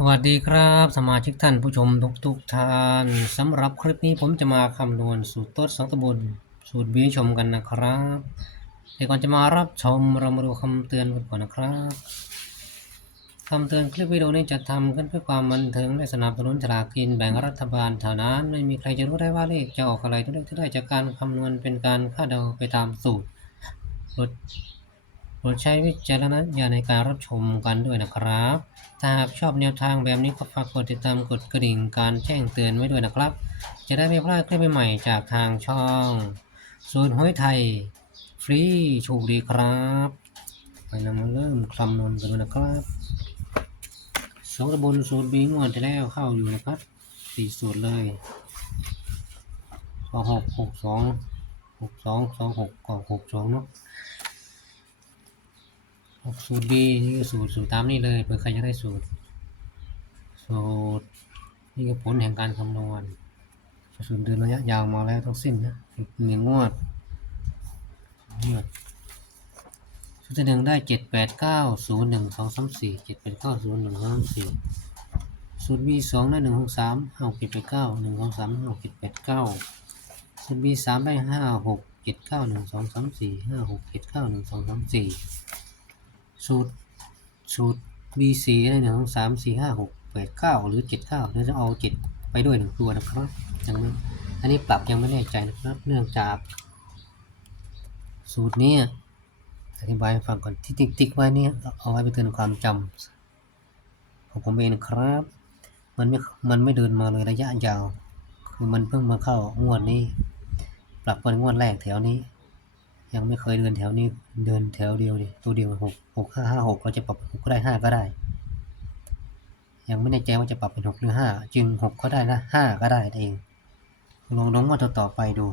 สวัสดีครับ สมาชิกท่านผู้ชมทุกทุกๆท่านสำหรับคลิปนี้ผมจะมาคำนวณสูตรต้นสองตำบลสูตรบีชมกันนะครับแต่ก่อนจะมารับชมเรามาดูคำเตือนกันก่อนนะครับคำเตือนคลิปวิดีโอนี้จะทำขึ้นเพื่อความบันเทิงและสนับสนุนฉลากกินแบ่งรัฐบาลเท่านั้นไม่มีใครจะรู้ได้ว่าเลขจะออกอะไรทุกเลขที่ได้จากการคำนวณเป็นการคาดเดาไปตามสูตรโปรด โปรดใช้วิจารณญาณในการรับชมกันด้วยนะครับ ถ้าหากชอบแนวทางแบบนี้ก็ฝากกดติดตามกดกระดิ่งการแจ้งเตือนไว้ด้วยนะครับ จะได้ไม่พลาดคลิปใหม่ๆจากทางช่องศูนย์ห้อยไทย ฟรีโชคดีครับ ไปนำมาเริ่มคลำนวณกันเลยนะครับสองตะบนสูตรบีงวดที่แล้วเข้าอยู่นะครับสี่สูตรเลยสองหกหกสองหกสองสองหกกับหกสองเนาะ สูตร B นี่คือสูตรสูตรตามนี่เลยเผื่อใครจะได้สูตร สูตร นี่คือผลแห่งการคำนวณสูตรเดินระยะยาวมาแล้วทั้งสิ้นนะหนึ่งงวดงวดสูตรที่หนึ่งได้เจ็ดแปดเก้าศูนย์หนึ่งสองสามสี่เจ็ดแปดเก้าศูนย์หนึ่งสองสามสี่สูตร B สองได้หนึ่งหกสามห้าหกเจ็ดแปดเก้าหนึ่งสองสามห้าหกเจ็ดแปดเก้าสูตร B สามได้ห้าหกเจ็ดเก้าหนึ่งสองสามสี่ห้าหกเจ็ดเก้าหนึ่งสองสามสี่ สูตรสูตร B4 ได้หนึ่งสองสามสี่ห้าหกแปดเก้าหรือเจ็ดเก้าเราจะเอาเจ็ดไปด้วยหนึ่งตัวนะครับยังไม่อันนี้ปรับยังไม่แน่ใจนะครับ เนื่องจาก สูตรนี้อธิบายให้ฟังก่อนที่ติ๊กติ๊กไว้เนี่ยเอาไว้เป็นเตือนความจำของผมเองนะครับ มันไม่มันไม่เดินมาเลยระยะยาว คือมันเพิ่งมาเข้างวดนี้ ปรับเป็นงวดแรกแถวนี้ ยังไม่เคยเดินแถวนี้เดินแถวเดียวดิตัวเดียวหกหกห้าห้าหกเราจะปรับหกก็ได้ห้าก็ได้ ยังไม่แน่ใจว่าจะปรับเป็นหกหรือห้าจึงหกก็ได้นะห้าก็ได้เองลองลองว่าต่อต่อไปดู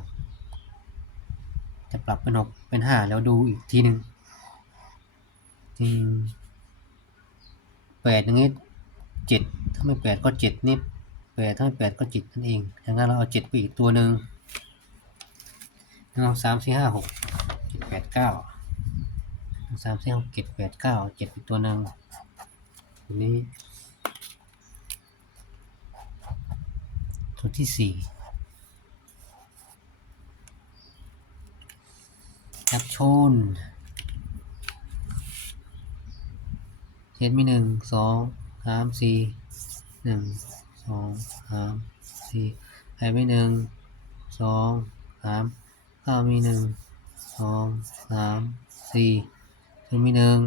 จะปรับเป็นหกเป็นห้าแล้วดูอีกทีหนึ่งจริงแปดอย่างงี้เจ็ดถ้าไม่แปดก็เจ็ดนี่แปดถ้าไม่แปดก็เจ็ดนั่นเองอย่างนั้นเราเอาเจ็ดไปอีกตัวหนึ่งหนึ่งสองสามสี่ห้าหก จ็ดแปดเก้าสามสี่หกเจ็ดแปดเก้าเจ็ดเป็นตัวหนึ่งตัวนี้ตัวที่สี่จับชนเจ็ดมีหนึ่งสองสามสี่หนึ่งสองสามสี่แปดมีหนึ่งสองสามเก้ามีหนึ่ง สองสามสี่หนึ่งมีหนึ่ง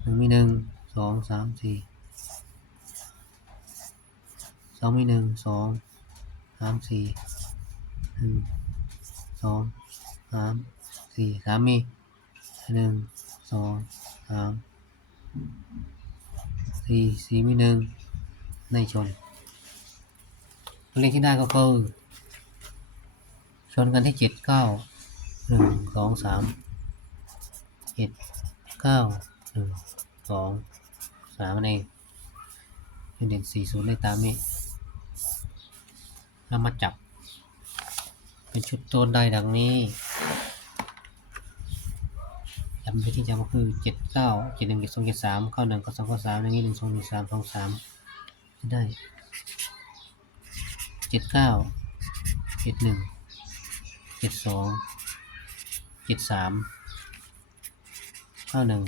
หนึ่งมีหนึ่งสองสามสี่สองมีหนึ่งสองสามสี่หนึ่งสองสามสี่สามมีหนึ่งสองสามสี่สี่มีหนึ่งในชนเลขที่ได้ก็คือ ชนกันที่เจ็ดเก้าหนึ่งสองสามเจ็ดเก้าหนึ่งสองสามนั่นเองเป็นเด่นสี่ศูนย์ได้ตามนี้แล้วมาจับ เป็นชุดโต้นได้ดังนี้จำไปที่จำก็คือเจ็ดเก้าเจ็ดหนึ่งเจ็ดสองเจ็ดสามเก้าหนึ่งเก้าสองเก้าสามอย่างนี้หนึ่งสองหนึ่งสามสองสามได้เจ็ดเก้าเจ็ดหนึ่ง จ็ดสองเจ็ดสามเก้าหนึ่ง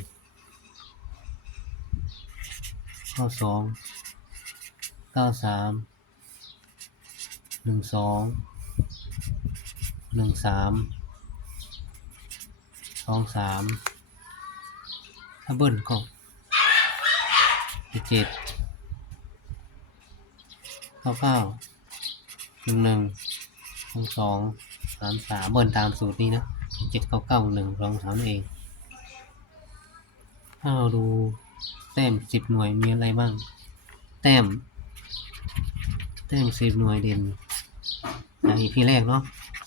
เก้าสองเก้าสามหนึ่งสองหนึ่งสามสองสามถ้าเบิ้ลก็เจ็ดเจ็ดเก้าเก้าหนึ่งหนึ่งสองสอง สามสามเบิ้ลตามสูตรนี้นะเจ็ดเก้าเก้าหนึ่งสองสามเองถ้าเราดูแต้มสิบหน่วยมีอะไรบ้าง แต้ม แต้มสิบหน่วยเด่นอย่างอีพีแรกเนาะ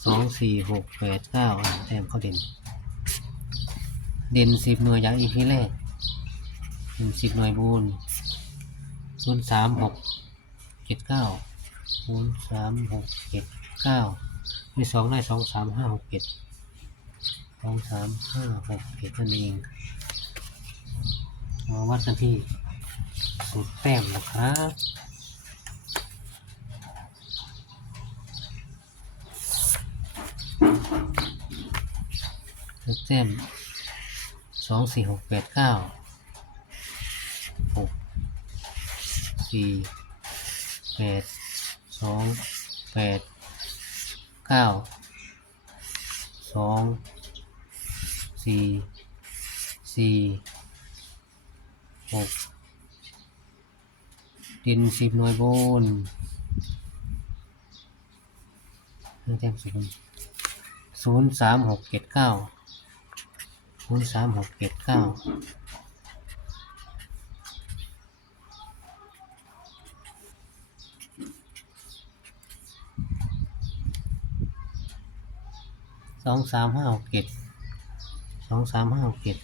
สองสี่หกแปดเก้าแต้มเขาเด่น เด่นสิบหน่วยอย่างอีพีแรกเด่นสิบหน่วยบูนศูนย์สามหกเจ็ดเก้าศูนย์สามหกเจ็ดเก้า มีสองได้สองสามห้าหกเจ็ดสองสามห้าหกเจ็ดนั่นเองมาวัดกันที่สูตรแต้มนะครับสูตรแต้มสองสี่หกแปดเก้าหกสี่แปดสองแปด เก้าสองสี่สี่หกดินสิบหน่วยบนเรื่องแต้มศูนย์ศูนย์สามหกเจ็ดเก้าศูนย์สามหกเจ็ดเก้า องสามห้าหกเจ็ดสองสามห้าหกเจ็ด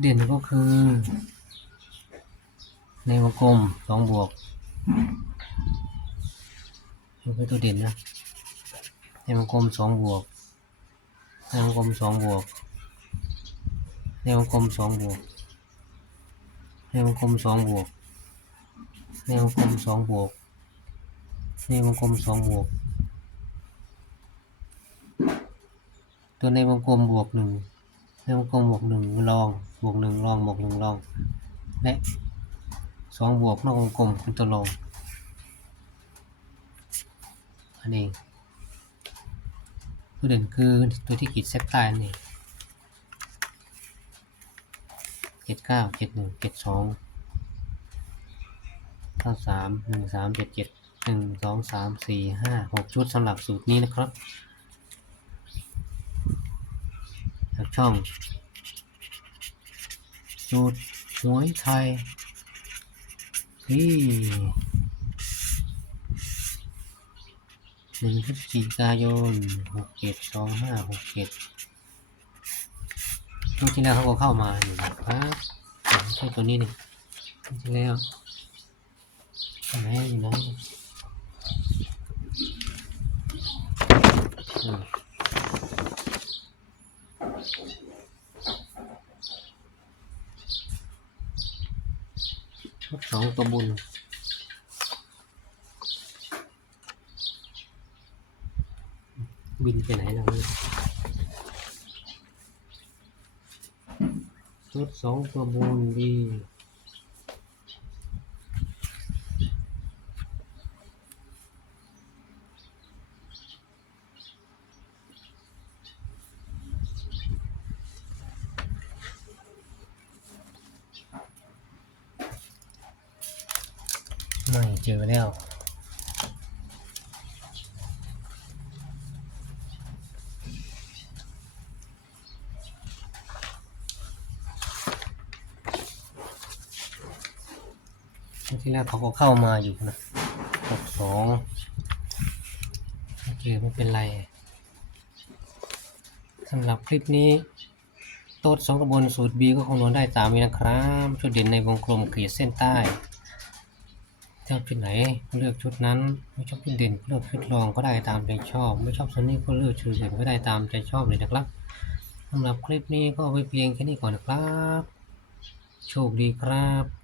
เด่นก็คือ ในวงกลมสองบวกนี่คือตัวเด่นนะในวงกลมสองบวก ในวงกลมสองบวกในวงกลมสองบวกในวงกลมสองบวกในวงกลมสองบวกในวงกลมสองบวก ตัวในวงกลมบวกหนึ่งในวงกลมบวกหนึ่งลองบวกหนึ่งลองบวกหนึ่งลองและสองบวกนอกวงกลมคือตัวลองอันนี้ ตัวเด่นคือตัวที่ขีดเส้นใต้นั่เจ็ดเก้าเจ็ดหนึ่งเจ็ดสองเก้าสามหนึ่งสามเจ็ดเจ็ดหนึ่งสองสามสี่ห้าหกชุดสำหรับสูตรนี้นะครับจากช่องสูตรหวยไทยที่ห นึ่งพฤศจิกายนหกเจ็ดสองห้าหกเจ็ดช่วงที่แล้วเขาก็เข้ามาอยู่นะครับแต่ไม่ใช่ตัวนี้นี่ช่วงที่แล้วไหนอยู่นอืมชุดสองตัวบุญ บินไปไหนแล้วเนี่ยชุดสองตัวบนดีไม่เจอแล้ว ที่แรกเขาก็เข้ามาอยู่นะหกสองโอเคไม่เป็นไรสำหรับคลิปนี้โต๊ดสองตะบนสูตร B ก็คงนวณได้ตามนี้นะครับชุดเด่นในวงกลมขีดเส้นใต้ชอบชุดไหนก็เลือกชุดนั้น ไม่ชอบชุดเด่นก็เลือกชุดรองก็ได้ตามใจชอบ ไม่ชอบชุดนี้ก็เลือกชุดเด่นก็ได้ตามใจชอบเลยนะครับสำหรับคลิปนี้ก็เอาไว้เพียงแค่นี้ก่อนนะครับ โชคดีครับ